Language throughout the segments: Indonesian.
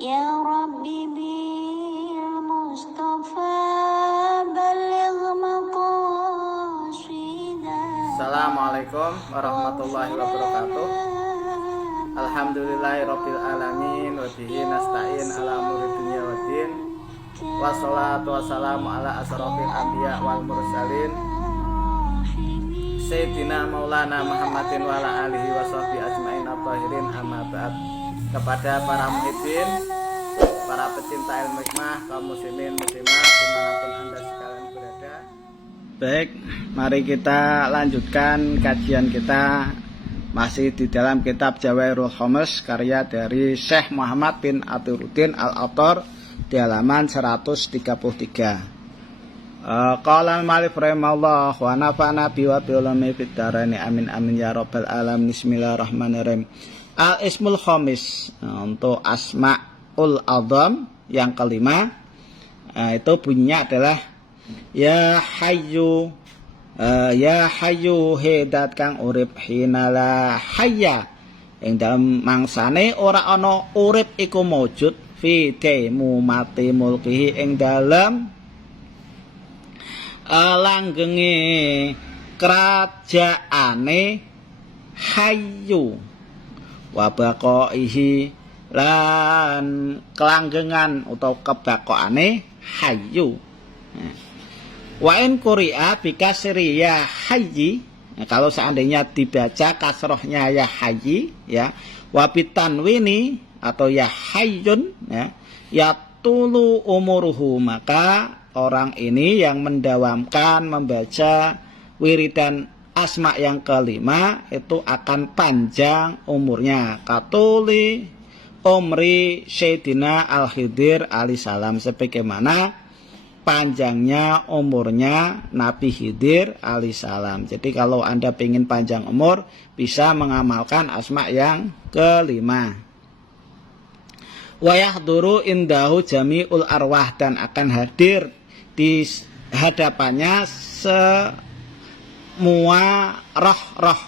يا ربي بالمصطفى بلغ مقاصدنا. Assalamualaikum warahmatullahi wabarakatuh. Alhamdulillahirabbil alamin wa bihi nasta'in ala umuri dunya waddin. Wassalatu wassalamu ala asrofil anbiya wal mursalin Sayyidina Maulana Muhammadin wa ala alihi wa sahbihi ajmain at-tahirin, amma ba'd. Kepada para muhibbin, para pecinta ilmu hikmah, kaum muslimin muslimat dimanapun Anda sekalian berada. Baik, mari kita lanjutkan kajian kita masih di dalam kitab Jawahirul Khamis karya dari Syekh Muhammad bin Athiruddin Al-Attar di halaman 133. Qala al-Malik rahimahullah wa nafa'na bi wa bi ulumi fid darain amin amin ya rabbal alamin. Bismillahirrahmanirrahim. Al-Ismul Khamis, untuk Asma'ul Azam yang kelima, itu bunyinya adalah Ya Hayyu, Ya Hayyu hedat kang urip hinala hayya, ing dalem mangsane ora ana urip iku maujud fi daimu mati mulkihi, ing dalem langgenge kerajaane Hayyu wa baqaihi, lan kelanggengan atau kebaqaane Hayyu. Wa in quri'a bi kasri ya hayyi, kalau seandainya dibaca kasrohnya ya hayyi ya, wa bitanwini atau ya hayyun ya tulu umuruhu, maka orang ini yang mendawamkan membaca wiridan asma yang kelima itu akan panjang umurnya. Katuli umri Sayyidina Al-Khidir alaihissalam, sebagaimana panjangnya umurnya Nabi Khidir alaihissalam. Jadi kalau Anda ingin panjang umur, bisa mengamalkan asma yang kelima. Wa yahduru indahu jami'ul arwah, dan akan hadir di hadapannya semua roh-roh.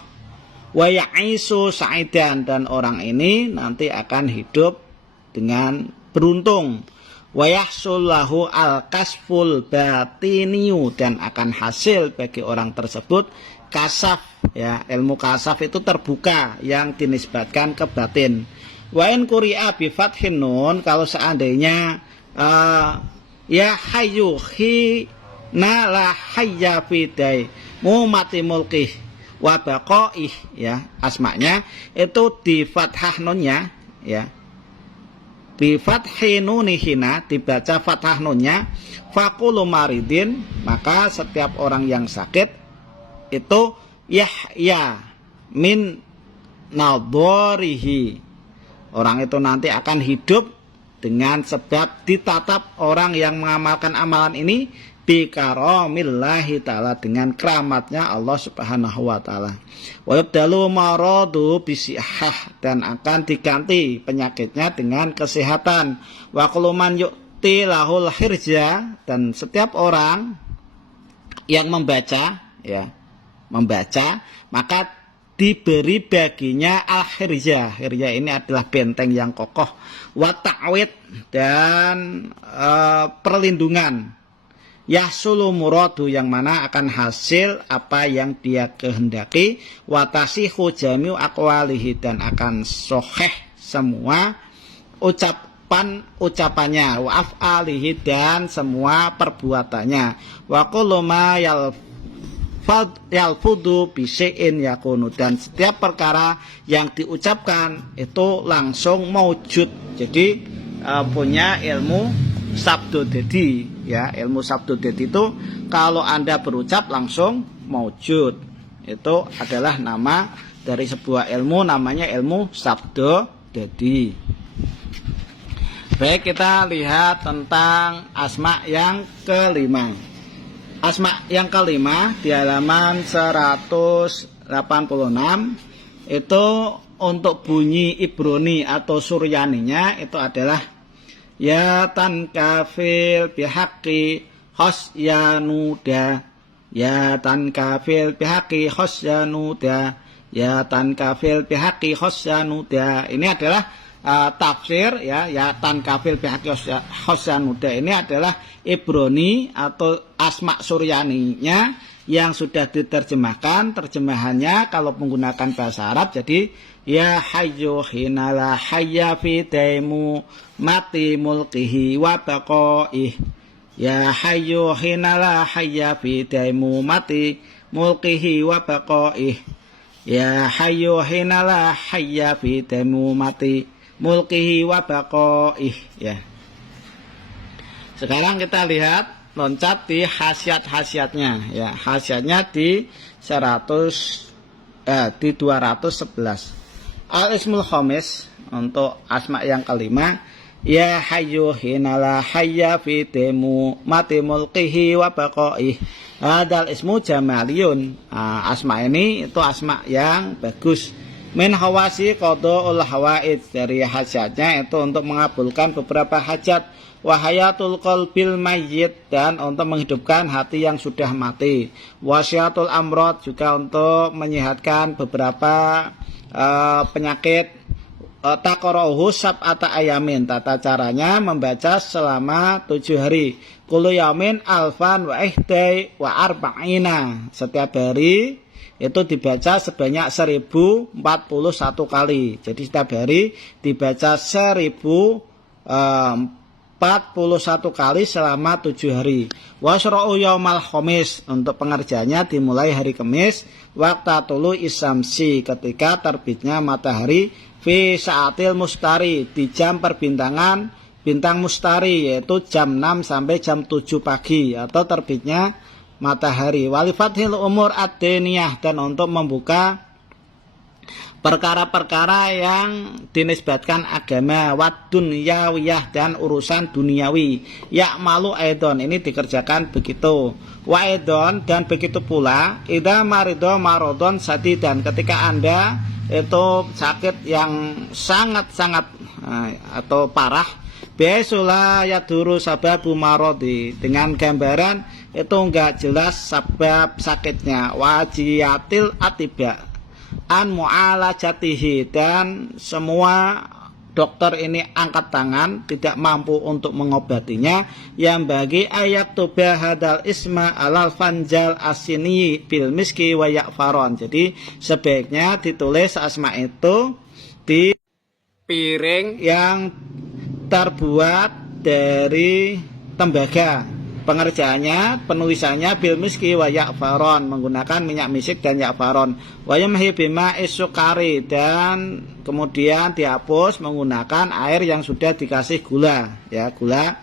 Wa ya'isu sa'idan, dan orang ini nanti akan hidup dengan beruntung. Wa yahsul lahu al-kasful batiniyu, dan akan hasil bagi orang tersebut kasaf ya, ilmu kasaf itu terbuka yang dinisbatkan ke batin. Wa in quri'a bi fathin nun, kalau seandainya ya hayyu hina la hayya fidai mati mulkih wa baqaih ya, asmanya itu di fathah nunnya ya, bi fathi nunihina, dibaca fathah nunnya. Faqulu maridin, maka setiap orang yang sakit itu yahya min nadharihi, orang itu nanti akan hidup dengan sebab ditatap orang yang mengamalkan amalan ini bikaramillahi ta'ala, dengan keramatnya Allah subhanahu wa ta'ala. Wa yubdalu maradu bisihah, dan akan diganti penyakitnya dengan kesehatan. Wa kuluman yu'ti lahul hirja, dan setiap orang yang membaca maka diberi baginya al-hirja. Hirja ini adalah benteng yang kokoh. Wa ta'wid, dan perlindungan. Yahsulu muradu, yang mana akan hasil apa yang dia kehendaki. Wa tasihu jami'u aqwalihi, dan akan soheh semua ucapannya. Wa af'alihi, dan semua perbuatannya. Wa kullu ma yalfudu bisyai'in yakunu, dan setiap perkara yang diucapkan itu langsung maujud. Jadi punya ilmu sabdo dedi ya, ilmu sabdo dedi itu kalau Anda berucap langsung maujud. Itu adalah nama dari sebuah ilmu, namanya ilmu sabdo dedi. Baik, kita lihat tentang asma yang kelima. Asma yang kelima di halaman 186 itu untuk bunyi Ibrani atau Suryaninya itu adalah ya tankafil bihaqqi khosyanuda, ya tankafil bihaqqi khosyanuda, ya tankafil bihaqqi khosyanuda. Ini adalah tafsir ya tankafil bihaqi Hosanuda ini adalah Ibrani atau asma suryaninya yang sudah diterjemahkan. Terjemahannya kalau menggunakan bahasa Arab jadi ya hayyu hinala hayya fi daimu mati mulkihi wa baqaih. Ya hayyu hinala hayya fi daimu mati mulkihi wa baqaih. Ya hayyu hinala hayya fi daimu mati mulkihi wa baqaih. Ya. Sekarang kita lihat loncat di khasiat-khasiatnya ya. Khasiatnya di 211. Al-ismul khamis untuk asma yang kelima ya hayyu hinala hayya fi demu mati mulkihi wa baqaih. Hadal ismu jamaliyun. Asma ini itu asma yang bagus. Min hawasi qada'ul hawaid, dari hajatnya itu untuk mengabulkan beberapa hajat. Wahayatul qalbil mayyit, dan untuk menghidupkan hati yang sudah mati. Wasyatul amrod, juga untuk menyehatkan beberapa penyakit. Taqra'uhu sab'ata ayamin, tata caranya membaca selama 7 hari. Kullu yamin alfan wa ihdai wa arba'ina, setiap hari itu dibaca sebanyak 1041 kali. Jadi setiap hari dibaca 1041 kali selama 7 hari. Wasra'u yaumal khamis, untuk pengerjaannya dimulai hari Kamis. Waqtatulu isamsi, ketika terbitnya matahari. Fi saatil mustari, di jam perbintangan bintang mustari, yaitu jam 6 sampai jam 7 pagi atau terbitnya matahari. Walifathil umur ad-diniyah, dan untuk membuka perkara-perkara yang dinisbatkan agama. Wad dunyawiyah, dan urusan duniawi. Ya'malu aidon, ini dikerjakan begitu. Wa aidon, dan begitu pula idza marido marodon sadidan, ketika Anda itu sakit yang sangat-sangat atau parah. Biasula yaduru sababu marodi, dengan gambaran itu enggak jelas sebab sakitnya. Wajiyatil atiba an mu'alajatihi, dan semua dokter ini angkat tangan, tidak mampu untuk mengobatinya. Yang bagi ayat tubah hadal isma alal fanjal asini bil miski wa ya'faron, jadi sebaiknya ditulis asma itu di piring yang terbuat dari tembaga. Pengerjaannya, penulisannya bil miski wa ya'faron, menggunakan minyak misik dan ya'faron. Wa yamhi bima isukari, dan kemudian dihapus menggunakan air yang sudah dikasih gula, ya, gula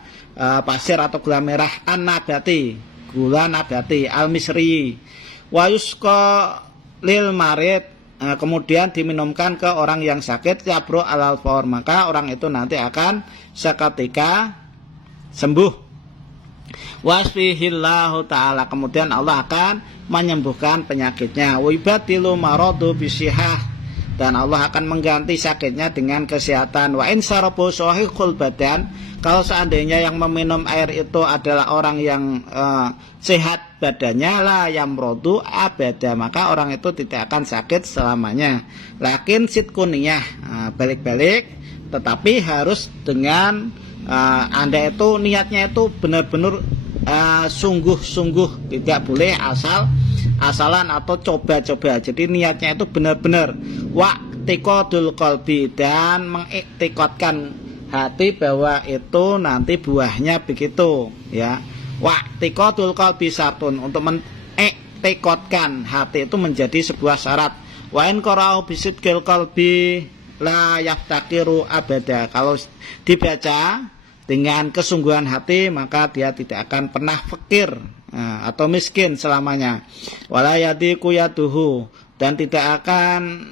pasir atau gula merah an-nabati, gula nabati al-misri. Wa yusqa lil marid, kemudian diminumkan ke orang yang sakit. Yabro alal faur, maka orang itu nanti akan seketika sembuh. Wasfihillahu ta'ala, kemudian Allah akan menyembuhkan penyakitnya. Wibatilu marodu bisihah, dan Allah akan mengganti sakitnya dengan kesehatan. Wa insarabu sohikul badan, kalau seandainya yang meminum air itu adalah orang yang sehat badannya, la yamrodu abada, maka orang itu tidak akan sakit selamanya. Lakin sitkuniyah, balik-balik, tetapi harus dengan Anda itu niatnya itu benar-benar sungguh-sungguh, tidak boleh asal-asalan atau coba-coba. Jadi niatnya itu benar-benar wa'tiqadul qalbi, dan mengiktikadkan hati bahwa itu nanti buahnya begitu, ya. Wa'tiqadul qalbi syartun, untuk mengiktikadkan hati itu menjadi sebuah syarat. Wa in qara'u bisidqil qalbi la yaftakiru abada, kalau dibaca dengan kesungguhan hati maka dia tidak akan pernah fakir atau miskin selamanya. Wala yadiku yaduhu, dan tidak akan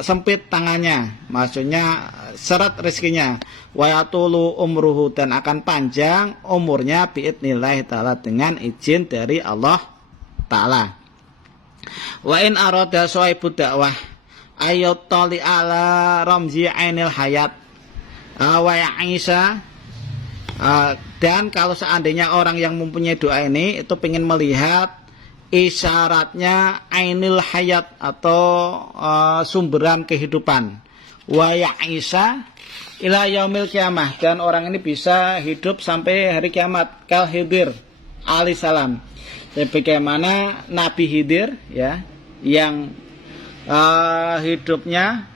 sempit tangannya, maksudnya seret rezekinya. Wa yatulu umruhu, dan akan panjang umurnya biidznillah ta'ala, dengan izin dari Allah ta'ala. Wa in arada sohibud dakwah ayat tali ala ramzi ainil hayat wa ya'isa, dan kalau seandainya orang yang mempunyai doa ini itu ingin melihat isyaratnya ainil hayat atau sumberan kehidupan. wa ya'isa ila yaumil kiamah, dan orang ini bisa hidup sampai hari kiamat, kal Khidir alaihissalam, sebagaimana Nabi Khidir ya, yang hidupnya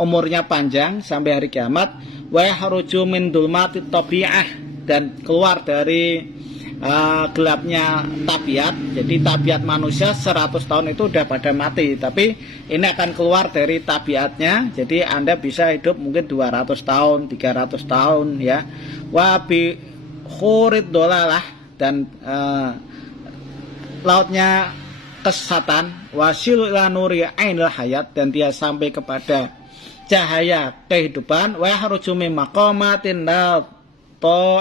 umurnya panjang sampai hari kiamat. Wa yahruju min dulmati tabi'ah, dan keluar dari gelapnya tabiat. Jadi tabiat manusia 100 tahun itu udah pada mati, tapi ini akan keluar dari tabiatnya. Jadi Anda bisa hidup mungkin 200 tahun, 300 tahun ya. Wa bi khurid dolalah, dan lautnya kesesatan. Wasilu ila nuri ainil hayat, dan dia sampai kepada cahaya kehidupan. Wa yahruju min maqamatin la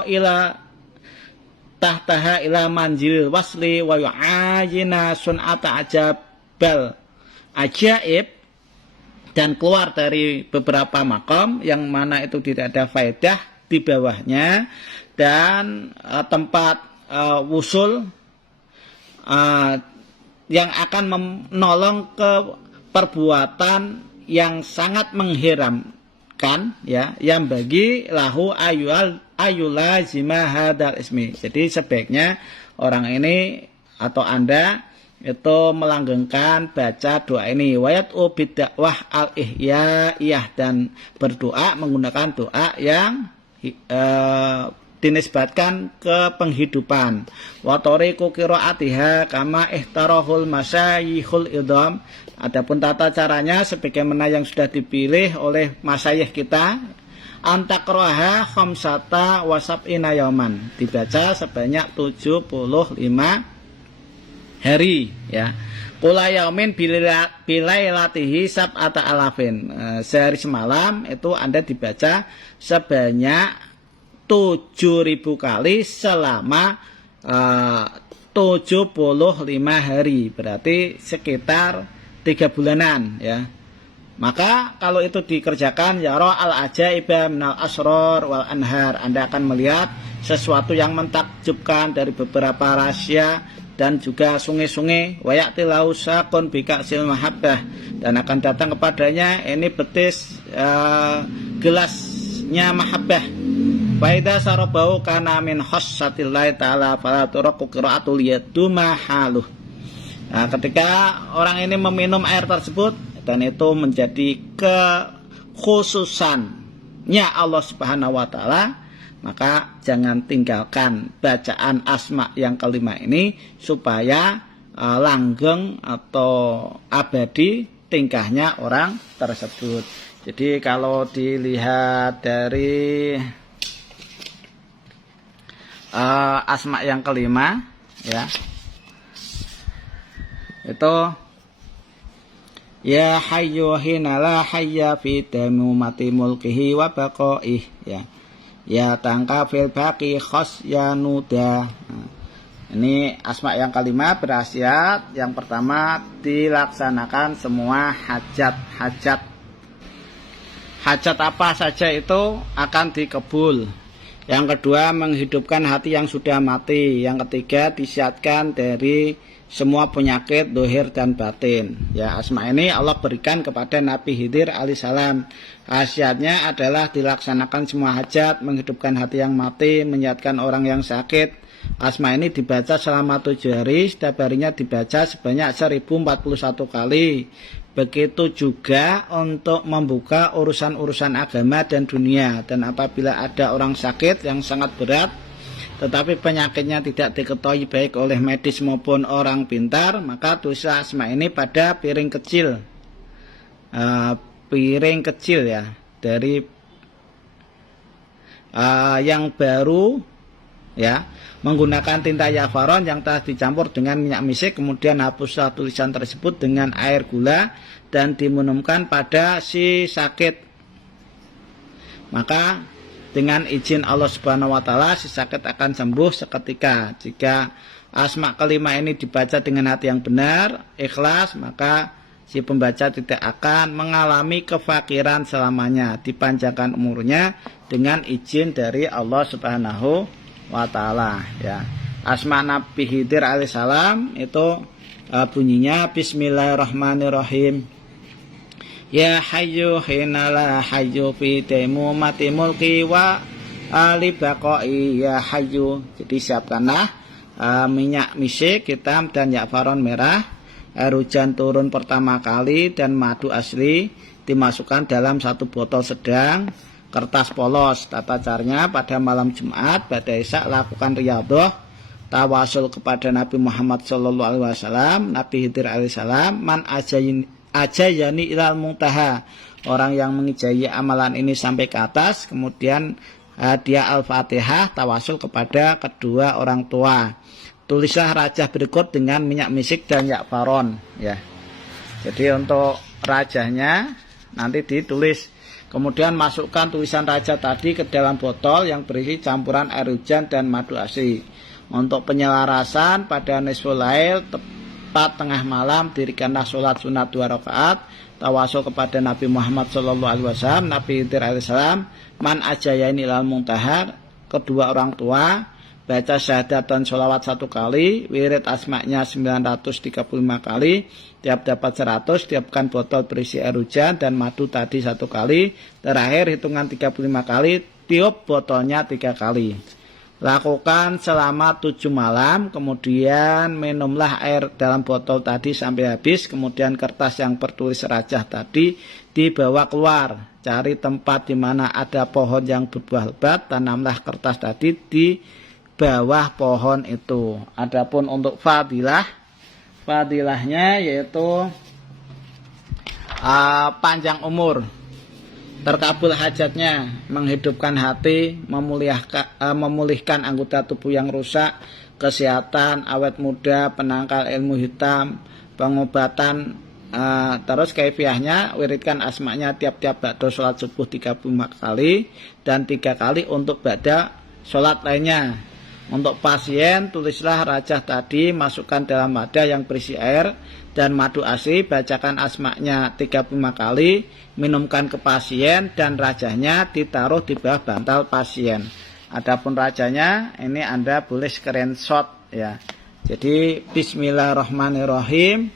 ila tahtaha ila manjil wasli wa yu'ajina sun'ata ajabal ajaib, dan keluar dari beberapa makam yang mana itu tidak ada faedah di bawahnya, dan tempat wusul yang akan menolong ke perbuatan yang sangat mengherankan ya, yang bagi lahu ayulazima hadal ismi. Jadi sebaiknya orang ini atau Anda itu melanggengkan baca doa ini, wayat'u bidakwah al-ihya'iyah, dan berdoa menggunakan doa yang dinisbatkan ke penghidupan. Wa tariqu qiraatiha kama ihtarahul masyayihul idham. Adapun tata caranya sebagaimana yang sudah dipilih oleh masyayikh kita, antakroha khamsata wasab'ina yauman, dibaca sebanyak 75 hari ya. Kula yaumin bilailatihi sab'ata alafin, sehari semalam itu Anda dibaca sebanyak 7.000 kali selama 75 hari, berarti sekitar 3 bulanan ya. Maka kalau itu dikerjakan, yara al-ajaiba minal asror wal anhar, Anda akan melihat sesuatu yang mentakjubkan dari beberapa rahasia dan juga sungai-sungai. Wa ya'ti lahu saqun bika'sil mahabbah, dan akan datang kepadanya ini betis gelasnya mahabbah. Wa idza sarabahu kana min khassatillahi ta'ala fala turaqu qira'atul yaduma haluh. Nah, ketika orang ini meminum air tersebut, dan itu menjadi kekhususannya Allah Subhanahu wa taala, maka jangan tinggalkan bacaan asma yang kelima ini supaya langgeng atau abadi tingkahnya orang tersebut. Jadi kalau dilihat dari asma yang kelima ya, itu ya hayyu hina la hayya fi tamumati mulkihi wa baqaih ya. Ya tangka fil baqi khas ya nuda. Nah, ini asma yang kelima berhasiat yang pertama dilaksanakan semua hajat apa saja itu akan dikabul. Yang kedua menghidupkan hati yang sudah mati. Yang ketiga disiatkan dari semua penyakit dohir dan batin. Ya, asma ini Allah berikan kepada Nabi Khidir alaihissalam. Khasiatnya adalah dilaksanakan semua hajat, menghidupkan hati yang mati, menyehatkan orang yang sakit. Asma ini dibaca selama 7 hari, setiap harinya dibaca sebanyak 1041 kali. Begitu juga untuk membuka urusan-urusan agama dan dunia. Dan apabila ada orang sakit yang sangat berat, tetapi penyakitnya tidak diketahui baik oleh medis maupun orang pintar, maka tulis asma ini pada piring kecil, ya, dari yang baru ya, menggunakan tinta yafaron yang telah dicampur dengan minyak misik, kemudian hapuslah tulisan tersebut dengan air gula dan diminumkan pada si sakit. Maka dengan izin Allah Subhanahu wa taala si sakit akan sembuh seketika. Jika asma kelima ini dibaca dengan hati yang benar, ikhlas, maka si pembaca tidak akan mengalami kefakiran selamanya, dipanjangkan umurnya dengan izin dari Allah Subhanahu wa taala ya. Asma Nabi Khidir alaihissalam itu bunyinya bismillahirrahmanirrahim. Ya hayyu hina la hayyu fi taimu mati mulki wa alibaqai ya hayyu. Jadi siapkanlah minyak misik hitam dan yakfaron merah. Air hujan turun pertama kali dan madu asli dimasukkan dalam satu botol sedang. Kertas polos. Tata caranya pada malam Jumat pada Isya lakukan riyadhah tawasul kepada Nabi Muhammad SAW, Nabi Khidir alaihissalam, man ajayani ilal muntaha, orang yang mengijayi amalan ini sampai ke atas, kemudian hadiah al-fatihah tawasul kepada kedua orang tua. Tulislah rajah berikut dengan minyak misik dan yakfaron, ya. Jadi untuk rajahnya nanti ditulis. Kemudian masukkan tulisan raja tadi ke dalam botol yang berisi campuran air hujan dan madu asli. Untuk penyelarasan pada nisful lail tepat tengah malam dirikanlah sholat sunat 2 rakaat tawasul kepada Nabi Muhammad SAW, Nabi Khidir alaihissalam, man ajayaini ilal muntahar, kedua orang tua, baca syahadat dan sholawat 1 kali, wirid asma'nya 935 kali, tiap dapat 100, tiapkan botol berisi air hujan dan madu tadi 1 kali, terakhir hitungan 35 kali, tiup botolnya 3 kali. Lakukan selama 7 malam, kemudian minumlah air dalam botol tadi sampai habis, kemudian kertas yang bertulis rajah tadi dibawa keluar. Cari tempat di mana ada pohon yang berbuah lebat, tanamlah kertas tadi di bawah pohon itu. Adapun untuk fadilahnya yaitu panjang umur, terkabul hajatnya, menghidupkan hati, memulihkan anggota tubuh yang rusak, kesehatan, awet muda, penangkal ilmu hitam, pengobatan, terus kaifiahnya, wiridkan asma'nya tiap-tiap ba'da sholat subuh 35 kali dan 3 kali untuk ba'da sholat lainnya. Untuk pasien, tulislah rajah tadi, masukkan dalam wadah yang berisi air dan madu asli, bacakan asma'nya 35 kali, minumkan ke pasien dan rajahnya ditaruh di bawah bantal pasien. Adapun rajahnya ini Anda boleh screenshot, ya. Jadi bismillahirrahmanirrahim.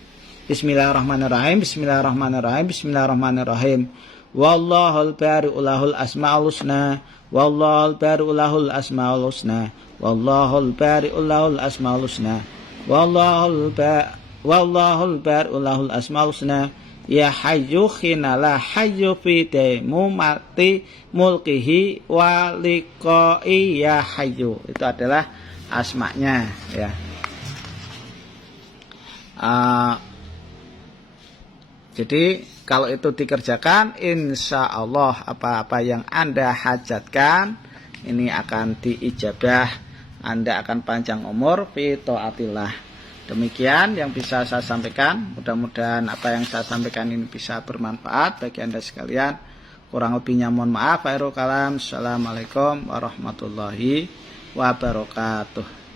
Bismillahirrahmanirrahim. Bismillahirrahmanirrahim. Bismillahirrahmanirrahim. Wallahul bari'u lahul asmaul husna. Wallahul bari'u lahul asmaul husna. Wallahul bari'u lahul asmaul husna. Wallahul bari'u lahul asmaul husna. Ya hayyu khina la hayyu fi taimu mati mulkihi wa liqai ya hayyu. Itu adalah asma'nya, ya. Jadi kalau itu dikerjakan, insya Allah apa-apa yang Anda hajatkan ini akan diijabah. Anda akan panjang umur fi taatillah. Demikian yang bisa saya sampaikan. Mudah-mudahan apa yang saya sampaikan ini bisa bermanfaat bagi Anda sekalian. Kurang lebihnya mohon maaf. Khairul kalam. Assalamualaikum warahmatullahi wabarakatuh.